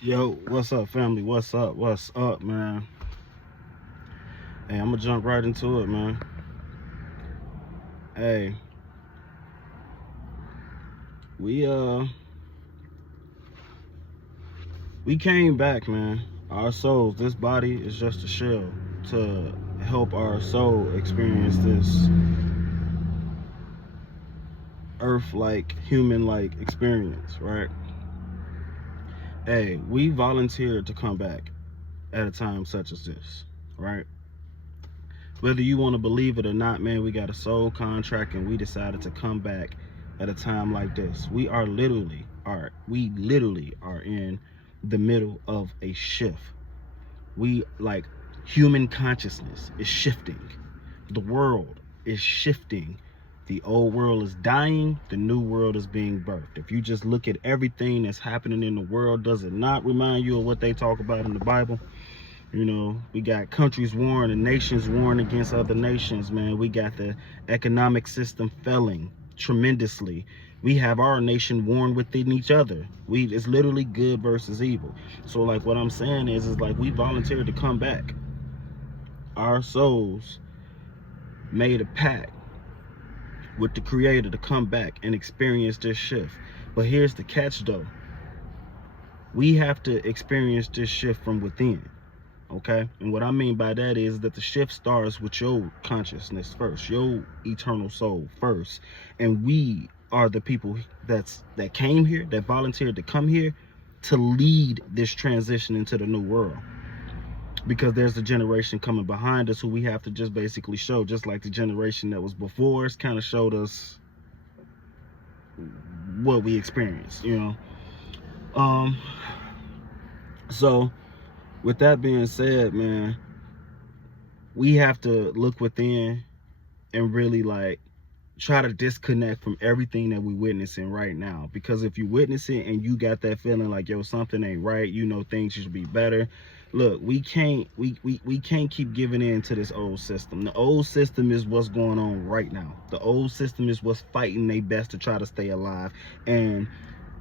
Yo, what's up, family? What's up? What's up, man? Hey, I'm gonna jump right into it, man. Hey, we we came back, man. Our souls, this body is just a shell to help our soul experience this earth-like, human-like experience, right? Hey, we volunteered to come back at a time such as this, right? Whether you want to believe it or not, man, we got a soul contract and we decided to come back at a time like this. We literally are in the middle of a shift. We like human consciousness is shifting. The world is shifting. The old world is dying, the new world is being birthed. If you just look at everything that's happening in the world, does it not remind you of what they talk about in the Bible? You know, we got countries warring and nations warring against other nations, man. We got the economic system failing tremendously. We have our nation warring within each other. It's literally good versus evil. So like what I'm saying is like we volunteered to come back. Our souls made a pact with the creator to come back and experience this shift. But here's the catch though. We have to experience this shift from within. Okay, and what I mean by that is that the shift starts with your consciousness first, your eternal soul first, and we are the people that came here, that volunteered to come here to lead this transition into the new world, because there's a generation coming behind us who we have to just basically show, just like the generation that was before us kind of showed us what we experienced, you know. So with that being said, man, we have to look within and really like try to disconnect from everything that we witnessing right now. Because if you witness it and you got that feeling like, yo, something ain't right, you know, things should be better. Look, we can't keep giving in to this old system. The old system is what's going on right now. The old system is what's fighting their best to try to stay alive, and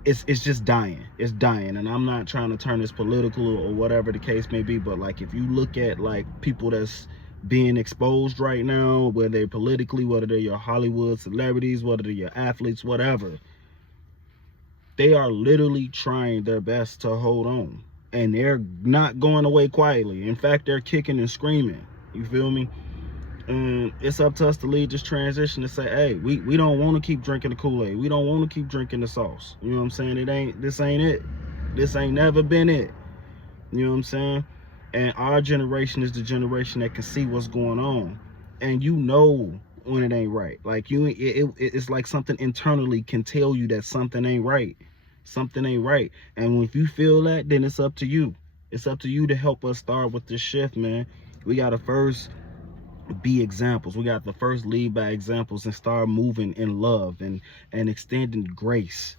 it's just dying. It's dying. And I'm not trying to turn this political or whatever the case may be, but like if you look at like people that's being exposed right now, whether they're politically, whether they're your Hollywood celebrities, whether they're your athletes, whatever, they are literally trying their best to hold on, and they're not going away quietly. In fact, they're kicking and screaming. You feel me? And it's up to us to lead this transition to say, hey, we don't want to keep drinking the Kool-Aid. We don't want to keep drinking the sauce. You know what I'm saying? This ain't it. This ain't never been it. You know what I'm saying? And our generation is the generation that can see what's going on. And you know when it ain't right. Like it's like something internally can tell you that something ain't right. Something ain't right. And if you feel that, then it's up to you. It's up to you to help us start with this shift, man. We gotta first be examples. We got to first lead by examples and start moving in love and extending grace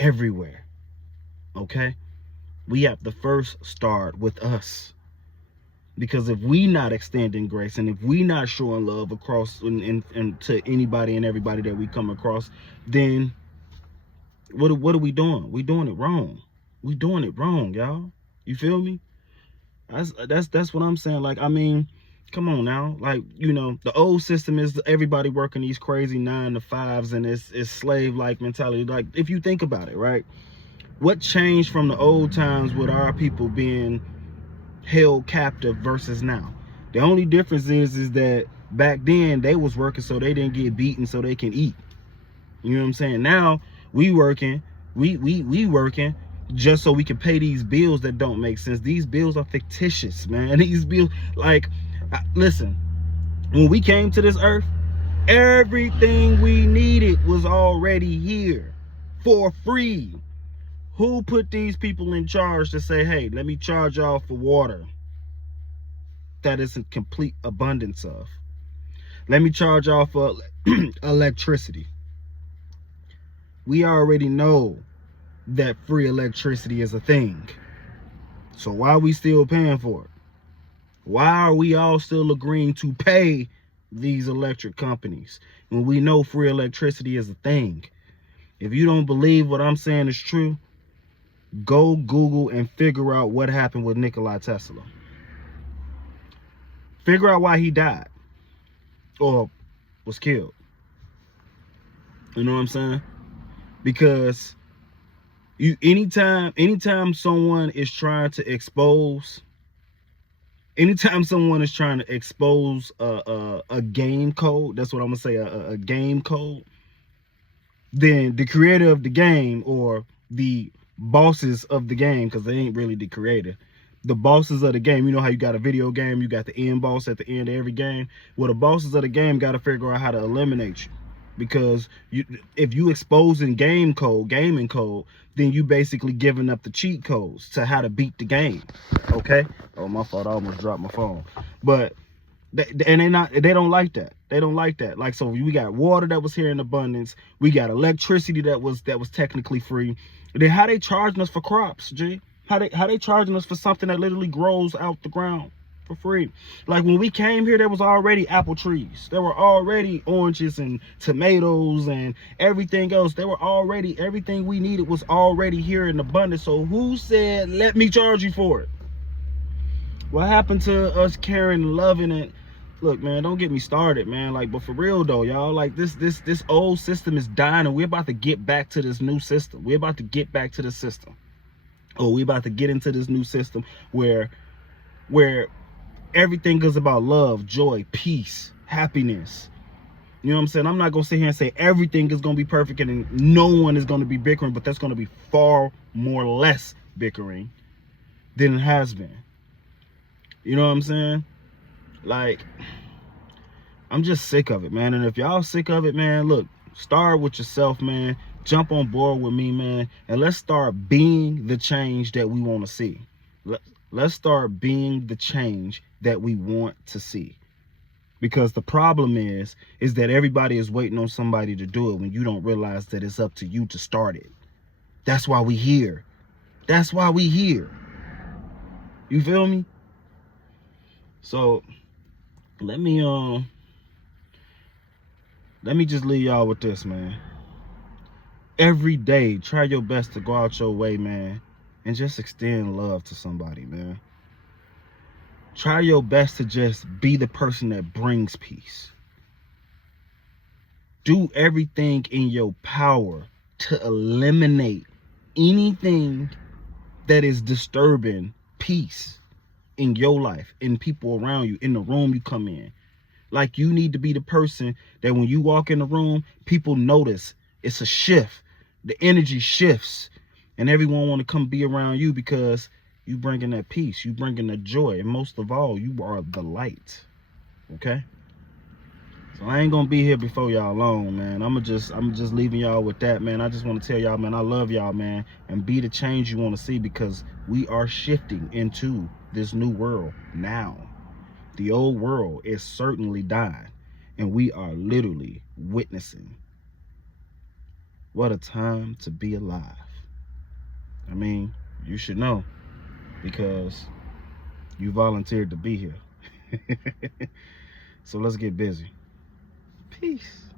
everywhere. Okay, we have to first start with us, because if we not extending grace and if we not showing love across and to anybody and everybody that we come across, then what are we doing? We doing it wrong. We doing it wrong, y'all. You feel me? That's what I'm saying. Like, I mean, come on now. Like, you know, the old system is everybody working these crazy 9 to 5s, and it's slave like mentality. Like, if you think about it, right? What changed from the old times with our people being held captive versus now? The only difference is that back then they was working so they didn't get beaten so they can eat. You know what I'm saying? Now we working, we working just so we can pay these bills that don't make sense. These bills are fictitious, man. These bills, like, listen, when we came to this earth, everything we needed was already here for free. Who put these people in charge to say, hey, let me charge y'all for water that is in complete abundance of? Let me charge y'all for electricity. We already know that free electricity is a thing. So why are we still paying for it? Why are we all still agreeing to pay these electric companies when we know free electricity is a thing? If you don't believe what I'm saying is true, go Google and figure out what happened with Nikola Tesla. Figure out why he died or was killed. You know what I'm saying? Because anytime someone is trying to expose a game code, that's what I'm gonna say, a game code, then the creator of the game, or the bosses of the game, because they ain't really the creator, the bosses of the game, you know how you got a video game, you got the end boss at the end of every game. Well, the bosses of the game got to figure out how to eliminate you, because if you exposing gaming code, then you basically giving up the cheat codes to how to beat the game. Okay. Oh, my fault, I almost dropped my phone. But they don't like that. They don't like that. Like, so we got water that was here in abundance, we got electricity that was technically free. Then how they charging us for crops, G? How they charging us for something that literally grows out the ground for free? Like, when we came here, there was already apple trees, there were already oranges and tomatoes and everything else. There were already, everything we needed was already here in abundance. So who said let me charge you for it? What happened to us caring and loving it? Look, man, don't get me started, man. Like, but for real though, y'all, like this old system is dying, and we're about to get back to this new system. We're about to get back to the system. Oh, we're about to get into this new system where everything is about love, joy, peace, happiness. You know what I'm saying? I'm not gonna sit here and say everything is gonna be perfect and no one is gonna be bickering, but that's gonna be far more less bickering than it has been. You know what I'm saying? Like, I'm just sick of it, man. And if y'all sick of it, man, look, start with yourself, man. Jump on board with me, man, and let's start being the change that we want to see. Let's start being the change that we want to see. Because the problem is that everybody is waiting on somebody to do it when you don't realize that it's up to you to start it. That's why we here. That's why we here. You feel me? So let me just leave y'all with this, man. Every day, try your best to go out your way, man, and just extend love to somebody, man. Try your best to just be the person that brings peace. Do everything in your power to eliminate anything that is disturbing peace in your life, in people around you, in the room you come in. Like, you need to be the person that when you walk in the room, people notice. It's a shift. The energy shifts, and everyone want to come be around you because you bringing that peace, you bringing that joy, and most of all, you are the light. Okay? So I ain't gonna be here before y'all long, man. I'm just leaving y'all with that, man. I just want to tell y'all, man, I love y'all, man, and be the change you want to see, because we are shifting into this new world now. The old world is certainly dying, and we are literally witnessing. What a time to be alive. I mean, you should know, because you volunteered to be here. So let's get busy. Peace.